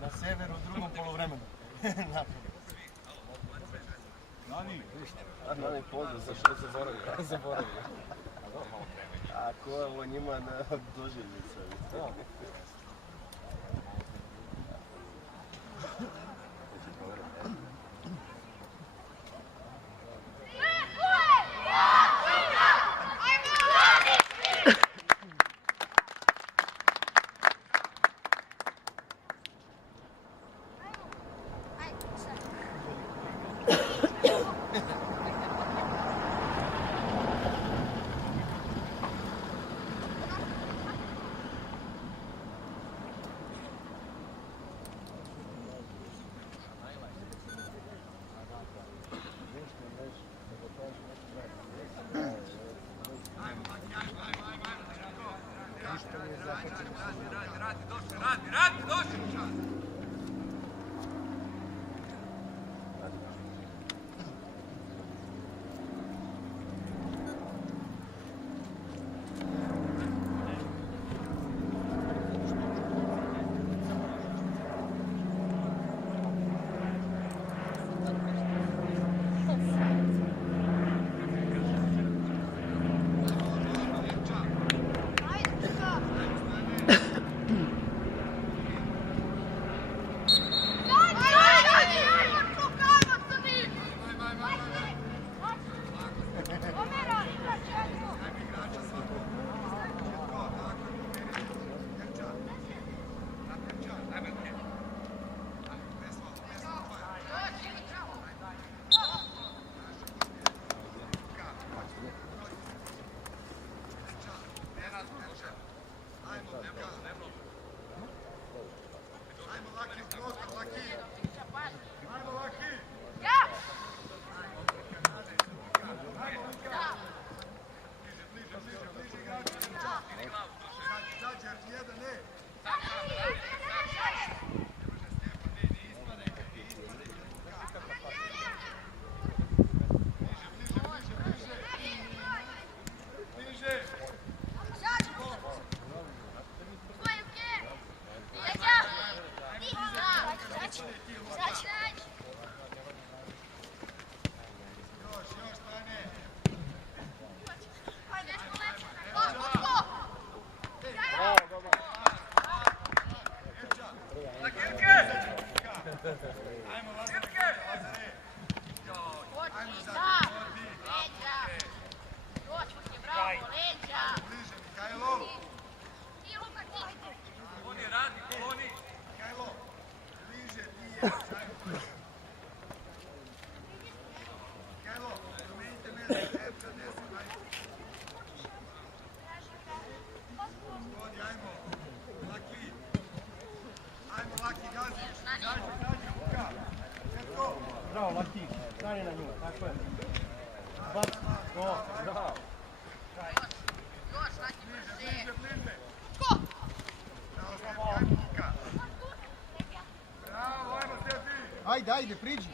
Na severu u drugom poluvremenu. Nani pozdrav, za što zaboravio? A ko je ovo njima na doživljica? Radi, došli! Bravo, Laki, stani na nju, tako je. Bac, bravo. Još, Laki, brže. Bravo, ajmo Stefi. Ajde, priđi.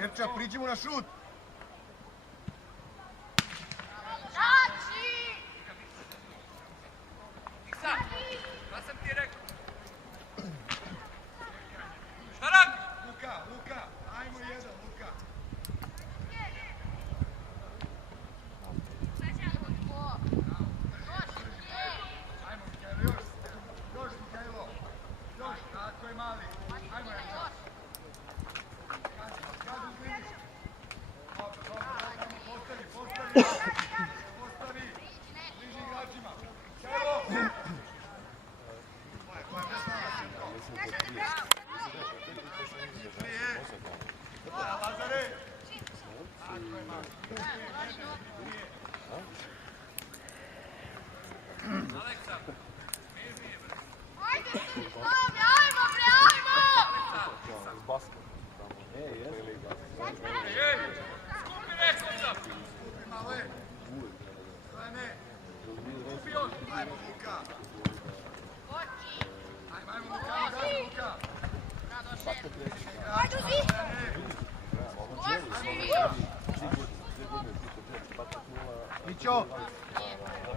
Jerča, priđi mu na šut. Skupi još. Ajmo, Luka. Ajmo, Luka. Ajde svi! Ićo!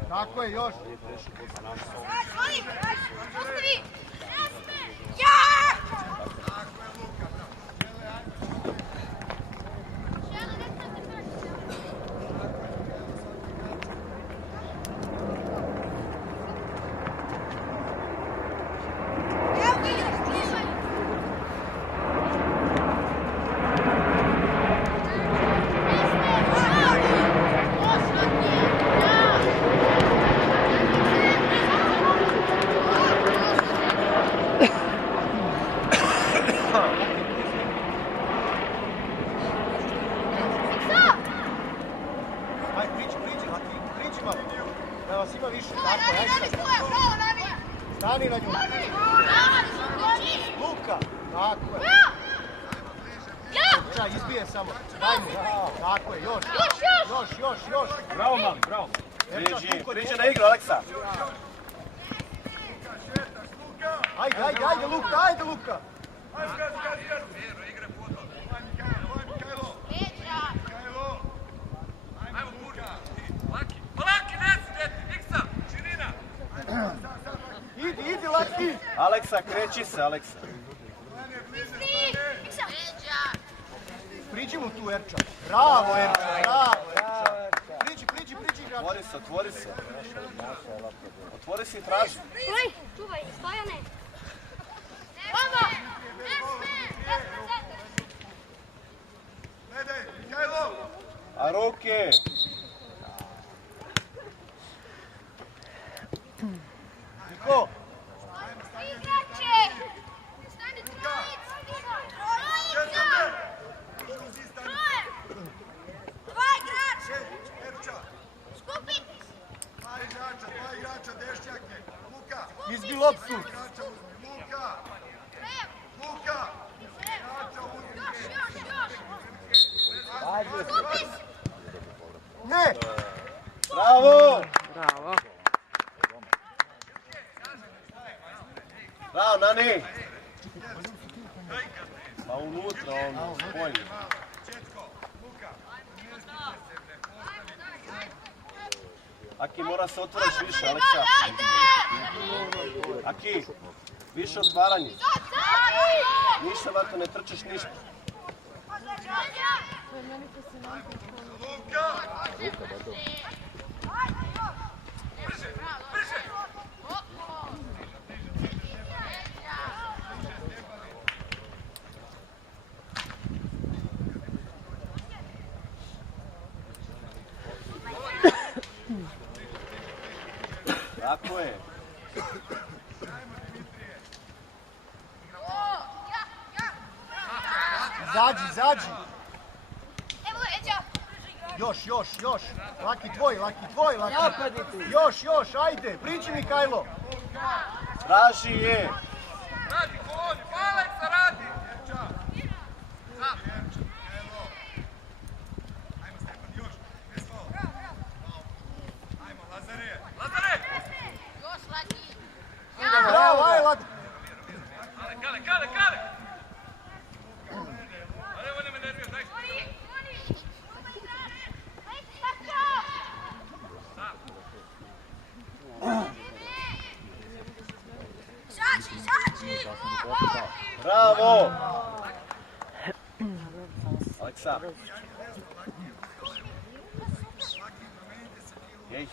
Tako je, još! Zvoli! Ostavi! Ja! Tako je, Luka. Ajde, priđi malo. Da vas ima više, tako, ajde. Stani na nju. Luka, tako je. Čaj, izbije samo. Daj mu, tako je, još. Bravo, mali, bravo. Erča, Priđi na igru, Aleksa. Ajde, Luka. Ajmo, Burka. Laki, nesi, deti, Iksa, širina. Idi, Laki. Aleksa, kreći se, Aleksa. Priđi mu tu, Erča. Bravo, Erča. Priđi, igrač. Otvori se. Otvori se i traži. Čuvaj, Stojane! Baba! Gledaj, Mihajlo. A ruke? Niko. Igrače! Stani trojica! Dva igrača! Erča. Skupite se! Dva igrača, dešnjake. Luka. Izbi loptu. Igrača uzmi. Luka. Luka. Igrača uzmi. Još! Skupi se! Ne. Bravo! Bravo, Nani! Pa unutra, on spolji. Aki, mora se otvoriš više, Aleksa. Aki, više otvaranje. Ništa, Marko, ne trčeš ništa. Tako je. Zađi. Evo, Eđa! Još. Laki tvoj. Još, ajde. Priđi, Mihajlo. Traži je. Radi, kon, Aleksa, radi! Ajmo, Stefan, još. Ajmo, Lazare! Još, Laki! Bravo, aj, Laki. Kale! Evo ne me nervira, daj što. Izađi! Bravo! Aleksa. Jej.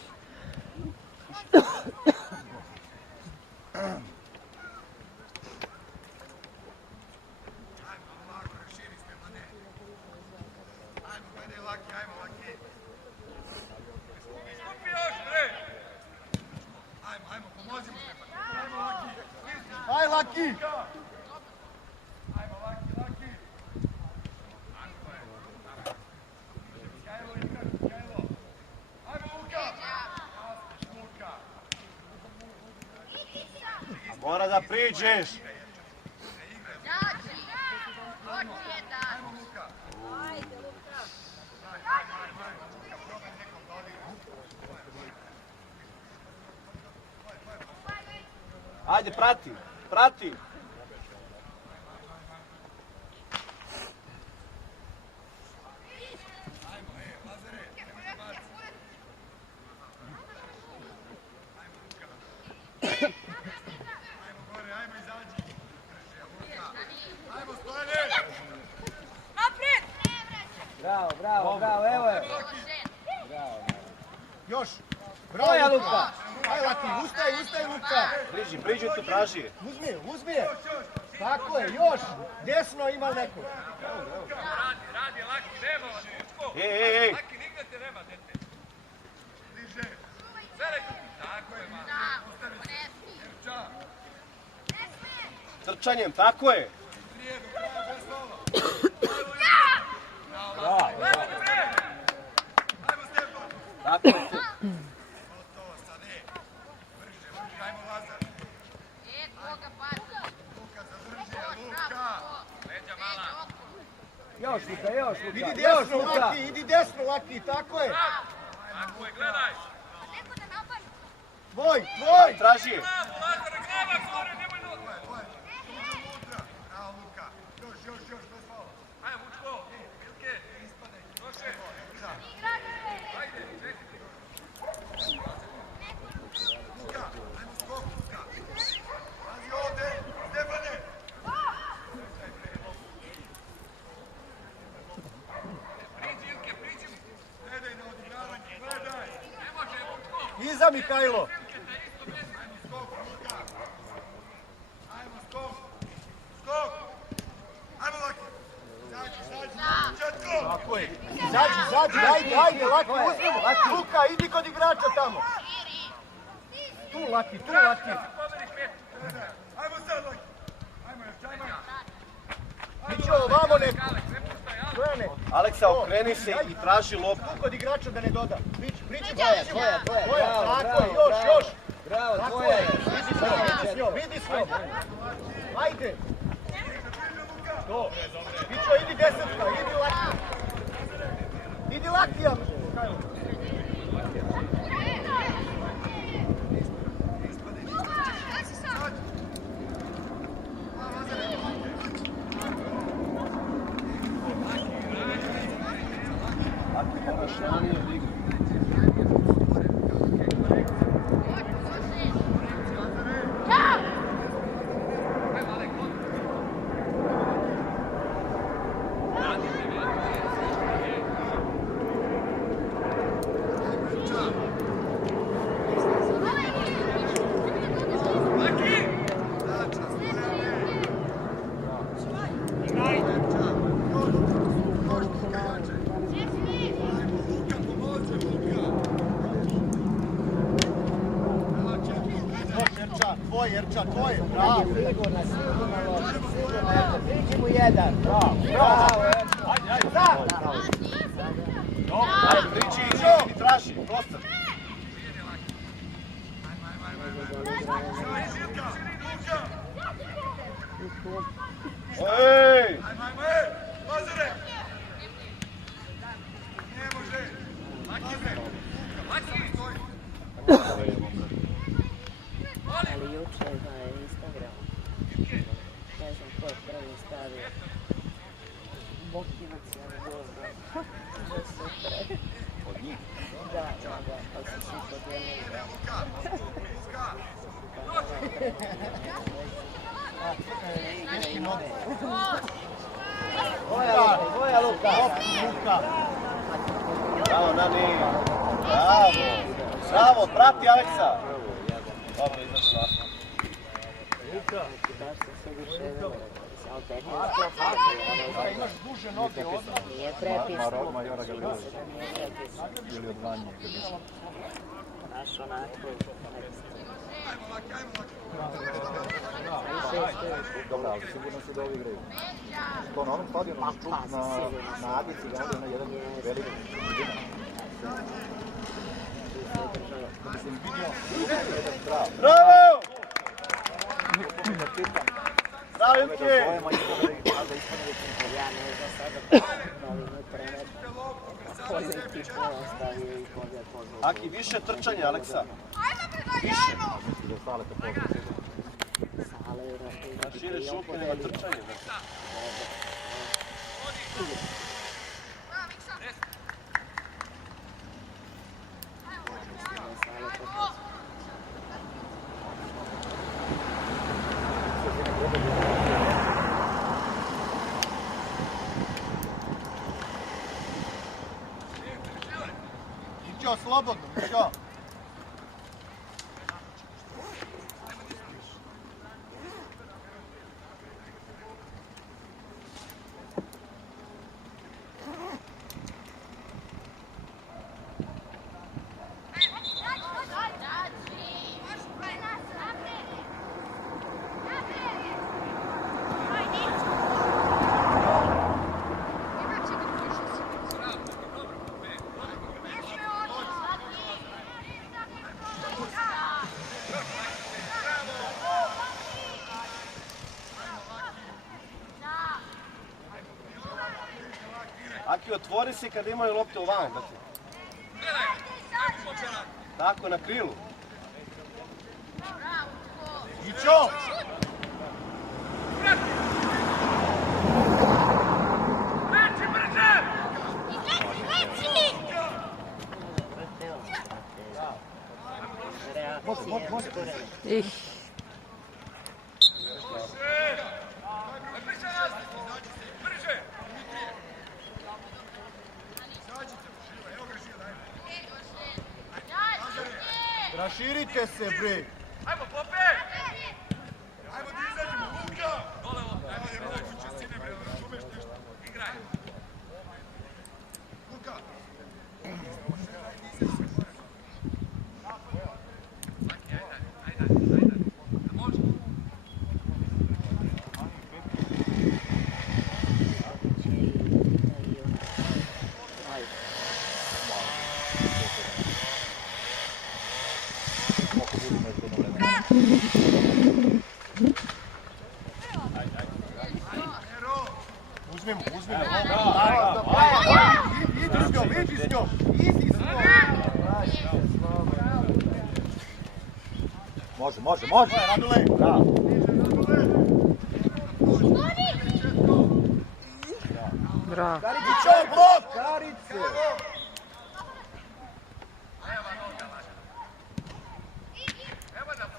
Skupi još, bre! Ajmo, pomozi mu, Stefan. Ajmo, Laki. Aj, Laki. Ajmo, Laki. Mihajlo. Ajmo, Luka. Luka. Mora da priđeš. Izađi! Hoći jedan! Ajmo, Luka. Ajde, Luka! Ajde, prati, prati. Bravo, bravo, bravo, evo je. Bravo. Još. Bravo, Koja Luka? Aj, Laki, ustaj, Luka. Priđi tu, traži je. Uzmi je. Tako je, još. Desno ima neko. Radi, Laki, nema vas, Lučko. Ej. Laki, nigde te nema, dete. Diže. Zere tu. Tako je, man. Erča. Trčanjem, tako je. Prijedu, pravo, bez slova. Bravo. Ajmo, Stefan. Tako je. Gotovo, sad je. Brže, ajmo, Lazar. Luka zadrži, Luka. Leđa mala. Još Luka, Idi još desno, Luka. Laki, idi desno, Laki, tako je. Tako je, gledaj. Tvoj. Traži je. Lazar, glava, gore, nemoj nogu. Tvoje. Uđe unutra. Bravo, Luka. Još, bez slova. Ajmo, Vučko. Milke, ispadaj. Doše. Ajde, čestiti. Luka, ajmo skok, Luka. Pazi ovde, Stefane. Priđi, Ilke, priđi. Gledaj na odigravanje, gledaj. Ne može, Vučko. Iza Mihajlo. Ajmo skok, Luka. Ajmo skok. Skok. Ajmo, Laki. Zađi. Četko. Tako je. Izađi, ajde, Laki, uzmi mu. Luka, idi kod igrača tamo. Tu, Laki. Pobedi pet. Ajmo sad, Laki. Ajmo, Erča. Ići ovamo neko. Aleks, ne puštaj, Aleks. Krene. Aleksa, okreni se i traži loptu. Tu kod igrača da ne doda. Priđi. Tvoja. Tako je, još. Bravo, Tako tvoja. je. Vidi s njom. Ajde. To. Pićo, idi desetka, idi Laki. Idi Lakija. Erča, tvoj. Bravo. Sigurno lopta, sigurno. Priđi mu jedan. Bravo. Ajde, priđi i traži. Prostor. Ej! Ajmo, Lazare. Ne može. Laki, bre. Laki. Ali juče na Instagramu, ne znam ko je prvi stavio, motivacijalni govor, da super. Od njih? Da, pa su svi podijelili. Tvoja Luka. Bravo, Nani. Bravo, prati Aleksa. Dobro, izašla. Baš sam se više ne vrlo, ali Imaš duže noge odmah. nije prepisno. Nije prepisno. Ili od vanje. Baš onako. Dobro, ali sigurno se da ovi igraju. To na onom stadionu na Adici ga na jedan veliki tribina. Bravo! Bravo, Ilke! Ja ne znam sada, ali unutra ne pozitivno ostavio i koga pozvao. Aki, više trčanja, Aleksa. Ajmo, I da stale te pogled. Ali Šire šupe, nema trčanje. Mićo, slobodno, Mićo. Aki, otvori se kada imaju lopte u van. Tako, na krilu. Mićo! Raširite se, bre! Ajmo, Pope! Ajmo da izađemo, Luka! Dole lopta, ajmo da kuće sine, bre, razumeš nešto? Igraj! Luka! Svaki, ajde. Može? Uzmi mu. Idi s njom. Može. Radule. Bravo. Mićo, blok! Karice! Evo nam,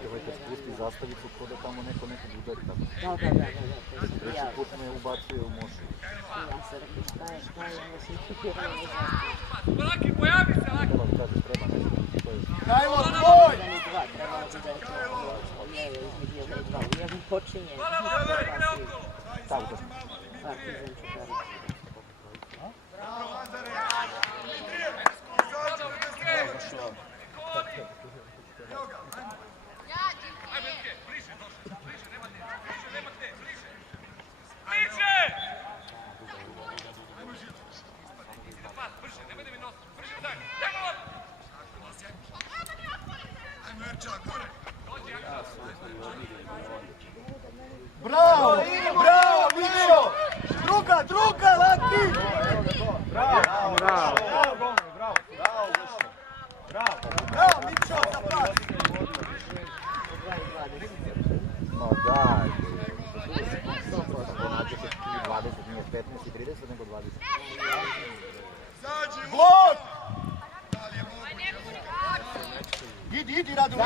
Djevojka spusti zastavicu ko da tamo neko udari tako. Da. Treći put me ubacuje u mošu. Ja sam rekao šta je, onda sam čupirala u zastavu. Laki, pojavi se, Laki! Treba kaže, treba nešto. To je Kajlo, tvoj! Jedan i dva, trebalo bi da je to između jedna i dva. U jednom počinje. tako da. Partizan Čukarić. Bravo, Lazare! Evo ga, ajmo! Ajmo, Ilke, bliže, bliže, nema te, bliže! Bliže! Ajmo, Žil! Pas, brže, nemoj da mi nosi, brže, daj! Ajmo! Ajmo, Erča, gore! Dođi, Bravo, Mićo! Druga, Laki! Bravo, Mićo, za pas! No daj. Nađete 20, nije 15 i 30, nego 20. Blok! Idi, Radu.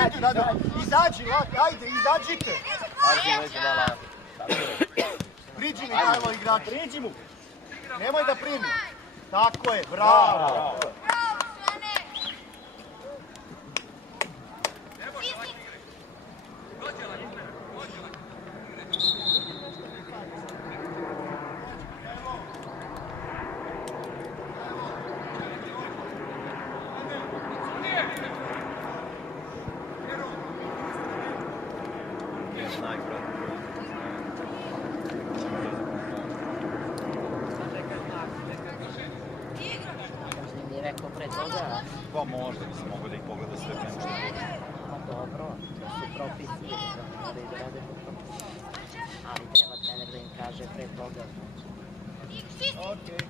Izađi, Laki, ajde, izađite! Priđi mi, Kajlo, igrač. Priđi mu. Nemoj da primi. Tako je, bravo. toga. Pa možda bi se moglo da ih pogleda sve prema što je. Pa dobro, to su propisi, moraju da rade po propisima. Ali treba trener da im kaže pre toga. Okej.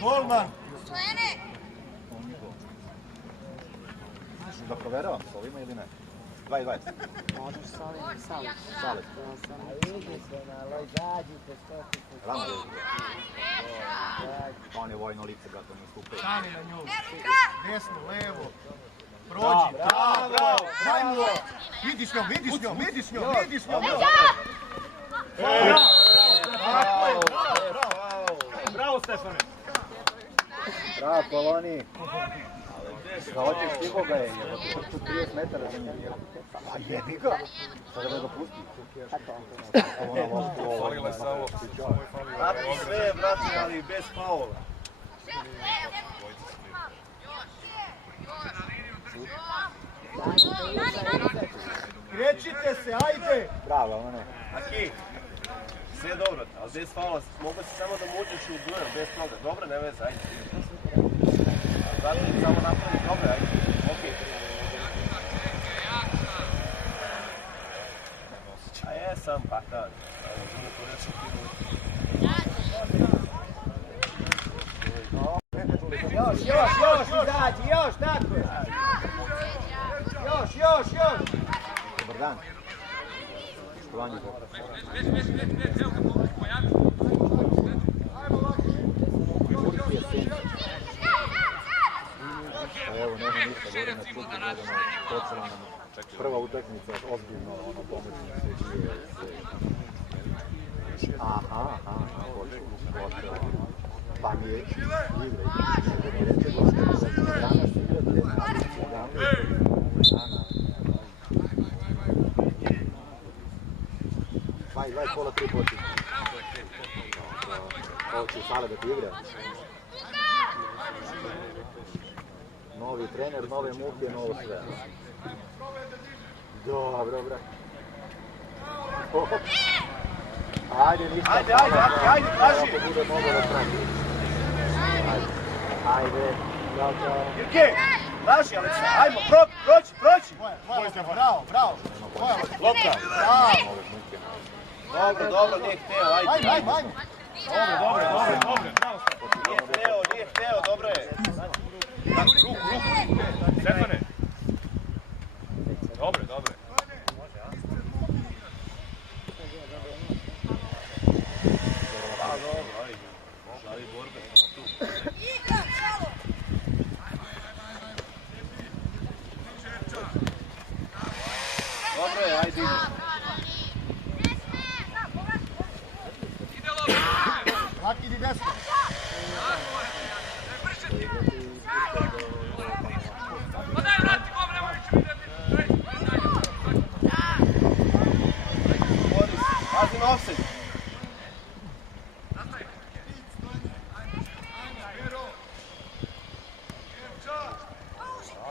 Golman! Da proveravam s ovima ili ne? 20-20. Možeš sa ovim Salim. Salim. Idi se malo, izađite, stopite. Rano. On je vojno lice, brate, on je stupio. Stani na nju. Desno, levo. Prođi. Bravo! Bravo! Vidi s njom, vidi s njom, vidi s njom, vidi s njom. Bravo, Stefane! Bravo, Poloni. Da hoćeš stigo ga je, jer tu 30 metara za njim. A jebi ga! Sada da ga pusti. Falila je samo. Brate, sve je, brate, ali bez faula. Krećite se, ajde! Bravo, ono ne. Aki, sve je dobro, ali bez faula mogu si samo da muđeš u duel, bez toga. Dobro, ne veze, ajde. Zato ti samo napravi dobro, ajde. Okej. A jesam, pa kad. Još, izađi, još, tako je. Još. Dobar dan. Štovanje. Evo, nema ništa, gore na čutu, gledamo, prva utakmica, ozbiljno, ono, pomoćnici, aha, počeo, pa mi je igra, nego mi reče gošće, danas igrate, Vaj, pola 3 počinje. Ovo će u sale da ti igra. Novi trener, nove muke, novo sve. Dobro, bre. Ajde, ništa. Ajde, traži. Ako bude mogo da traži. Ajde, čao. Irke, traži, Aleksa, ajmo, proći. Bravo. Lopta. Dobro, nije hteo, ajde. Ajde. Dobro. Nije hteo, dobro je. Ruku. Stefane. Dobre. Žali borbe. Dobro je, ajde. Laki idi desno. Pa daj, vrati, gobre, Pazi na offset.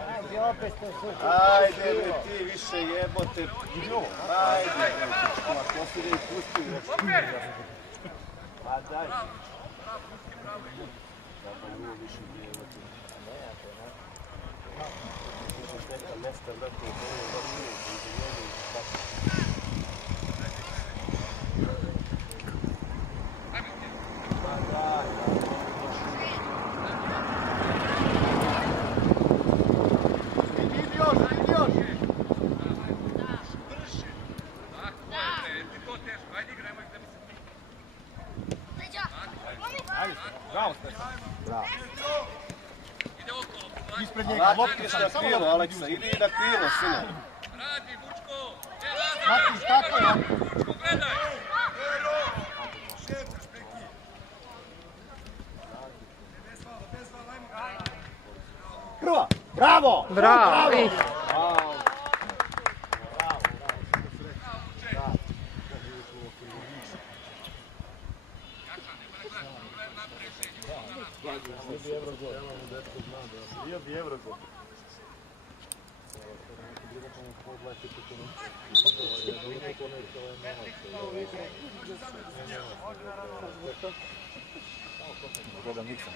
Ajde, opet to suče. Ajde, ti više jebote. Ajde, to si da ih pusti. Pa daj. Ispred njega, loptica. Na krilo, Aleksa, idi na krilo, sine. Radi, Vučko! Matiš, tako je. Vučko, gledaj! Prva. Bravo! Bravo! Bio bi Eurogol. Gledam Niksa.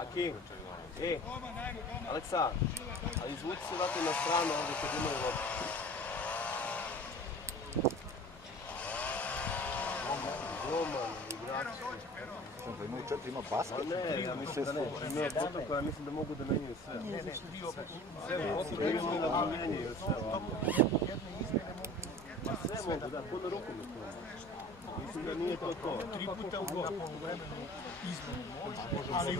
Akim, Aleksa, ali izvuci se dakle na stranu ovdje kad imaju loptu. Golman, igrač. Da imaju 4, ima basket. Ne, ja mislim da ne. Ima potoka, ja mislim da mogu da menjaju sve. Sve mogu da menjaju sve. Sve mogu, da, puno rukom je to. Mislim da nije to to. 3 puta u gol. Ali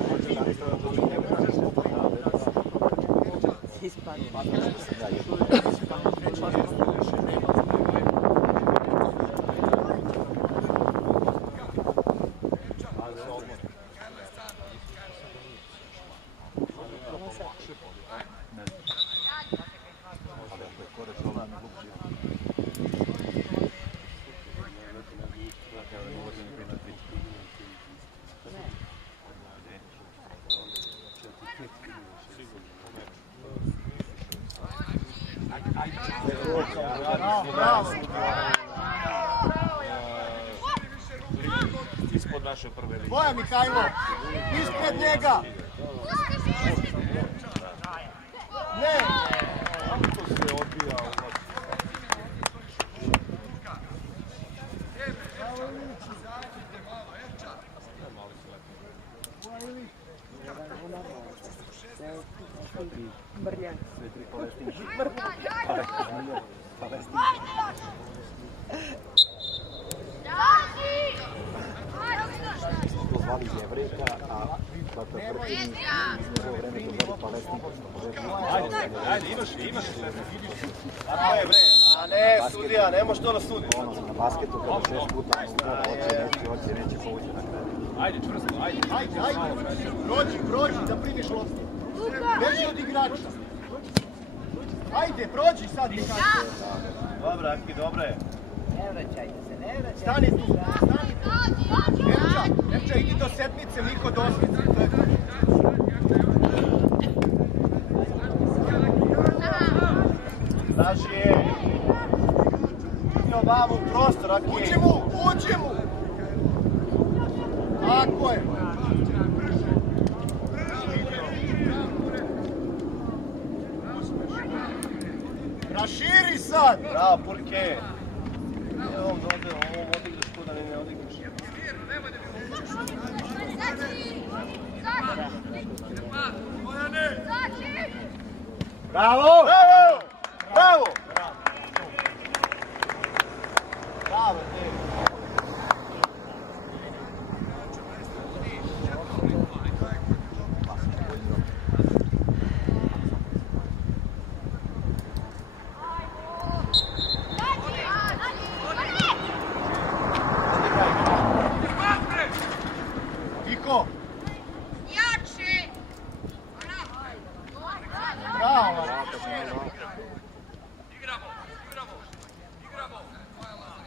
Ispod naše prve linije. Boja Mihajlo, ispred njega! Ne! Kako se odbija ovo? To zvali iz Jevrejka, a dakle prvi iz njegovo vreme to zvali Palestinka. Ajde, imaš. Tako je bre, a ne sudija, ne može to da sudi. Ono, na basketu kada 6 puta udara, neće povući na kraju. Ajde, čvrsto, ajde. Ajde, prođi da primiš loptu. Beži od igrača. Ajde, prođi sad Mihajlo. Dobro, Aki, dobro je. Ne vraćajte se, ne vraćajte. Stani tu, stani. Erča, idi do sedmice, Miko do osmice. To je to. Traži je. Vamo u prostor, Aki. Uđi mu! Tako je. Raširi sad! Bravo, Purke. Evo ovom odigraš ko da ne odigraš. Bravo! Bravo! Bravo! Bravo, te. Niko! Jače! Bravo!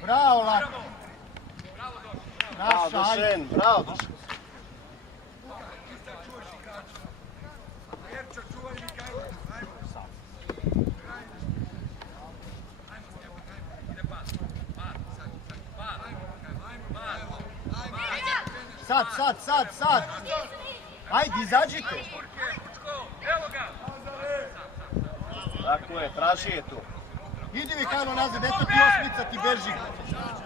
Bravo, Lako! Bravo, Naša, ajde! Dušen, bravo, Dušen. Sad! Ajde, izađite! Tako je, traži je tu. Idi Mihajlo nazad, eto ti osmica, ti beži.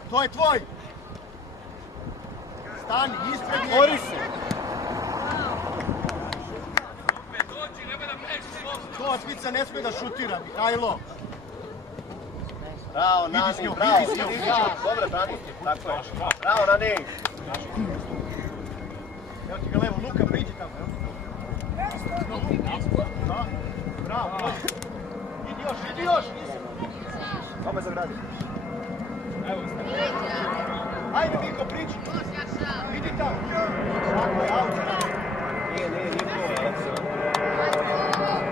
To je tvoj. Stani, ispred njega. Bori se. To osmica ne sme da šutira, Mihajlo. Bravo, Idi Nani, s njom, bravo. idi s njom. Dobro, Nani, tako je. Bravo, Nani. Evo ti ga levo, Luka, priđi tamo. Da, bravo, prođi. Idi još. Kome zagradi? Ajde, Miko, priđi. Idi tamo. Tako je, auto. Nije to, Aleksa.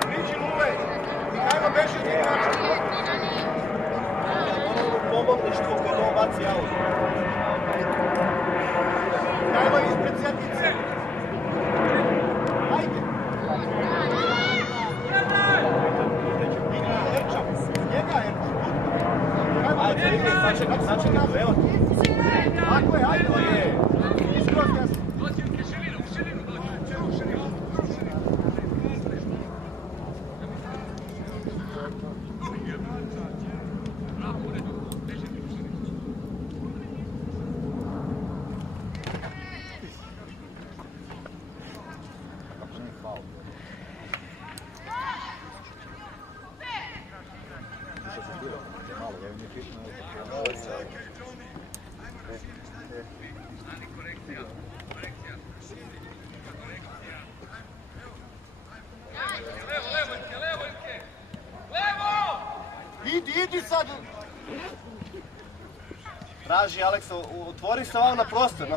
Priđi, Luve. Mihajlo, beži od igrača. Pomogneš tu kad on baci auto. Mihajlo, ispred sedmice. Ajde. Sačekaj, evo. Tako je, ajde. To je. Iskroz jasno. Dođi u širinu, dođi. U širinu. Bravo, u redu. Bežite u širinu. Idi sad. Traži Aleksa, otvori se vam na prostor.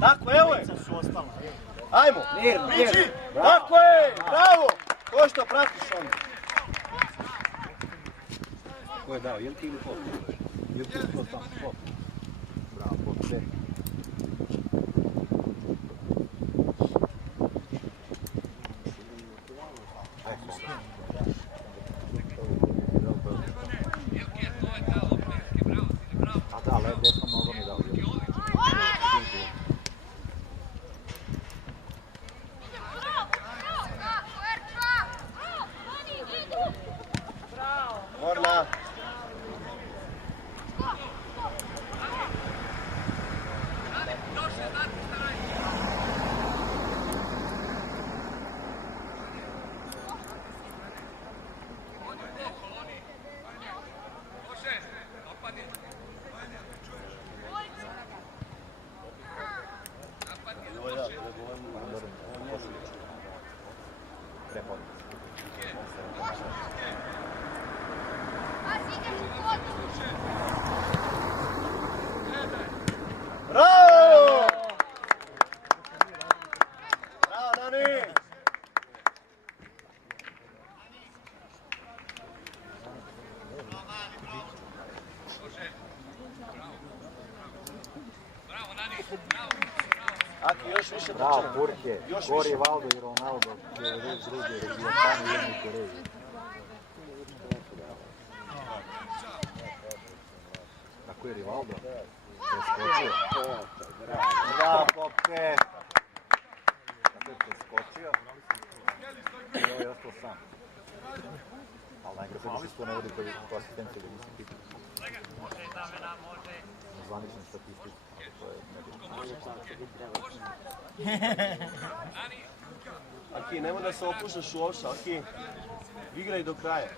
Tako, evo je. Ajmo. Mirno. Tako je, bravo. Ko što pratiš onda? Ko je dao, je li ti ili pop? Ili ti ili pop? Bravo, pop, sve. A da, lev desno mnogo mi dao. Morna. Bravo! Bravo, Nani! Aki, još više Bravo, trčanja. Turke. Još Gori više. Valdo i Ronaldo. Drugi, Japani, jedni Koreji. Kako je Rivaldo? Preskočio. Bravo, Pope! Kako je preskočio? I ovo je ostao sam. Ali najgore se što ne vodi po asistenciju da nisi pitao. Zvanična statistika. To je Aki, nemoj da se opuštaš uopšte, Aki. Igraj do kraja.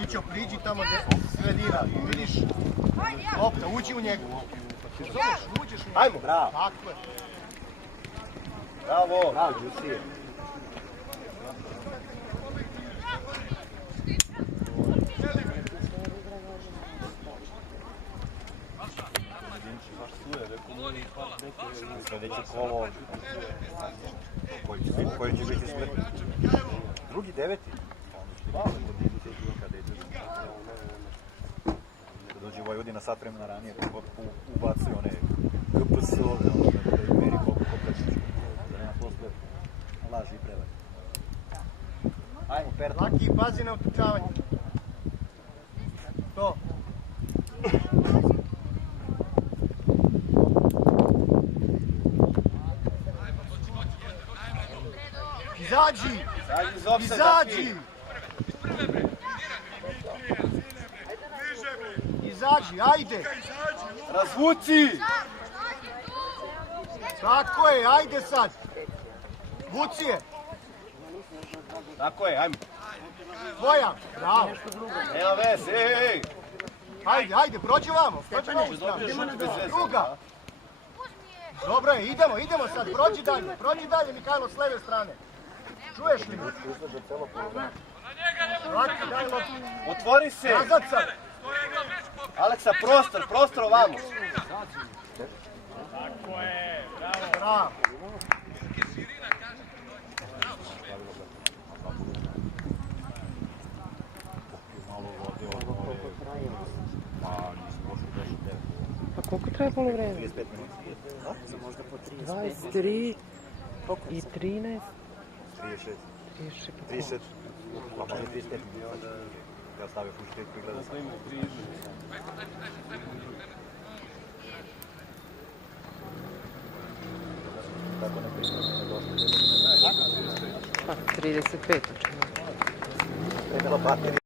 Mićo, priđi tamo gdje sredina i vidiš lopta, uđi u njegu. Zoveš, uđeš u njegu. Ajmo, bravo. Tako je. Bravo. Bravo, Đusije. Sljedeće kolo koji će biti smrtni. Drugi, deveti. Kada dođe Vojvodina sat vremena ranije, ubacuje one GPS-ove, da meri koliko kopečić, da nema posle laži i prevari. Ajmo, Perta. Laki, pazi na utrčavanje. To. Izađi! Izađi! Izađi, ajde! Razvuci! Tako je, ajde sad! Vuci je! Tako je, ajmo. Tvoja! Bravo! Nema veze, ej! Ajde, ajde, prođi vamo! Prođi vamo stranu! Druga! Dobro je, idemo sad, prođi dalje, Mihajlo, s leve strane. Čuješ li? Laki, daj loptu. Otvori se! Nazad sad! Aleksa, prostor ovamo. Bravo. Malo vode od Koliko traje? Pa nismo možda 10. Pa koliko traje polovreme? 35 minuta. Za možda po 35. 23 i 13. 36. 36. 30. Pa možda 35 minuta. Ja stavio puštetku i gledam sam. Tako ne pripremljeno dosta. Pa 35 očinu. Trebala baterija.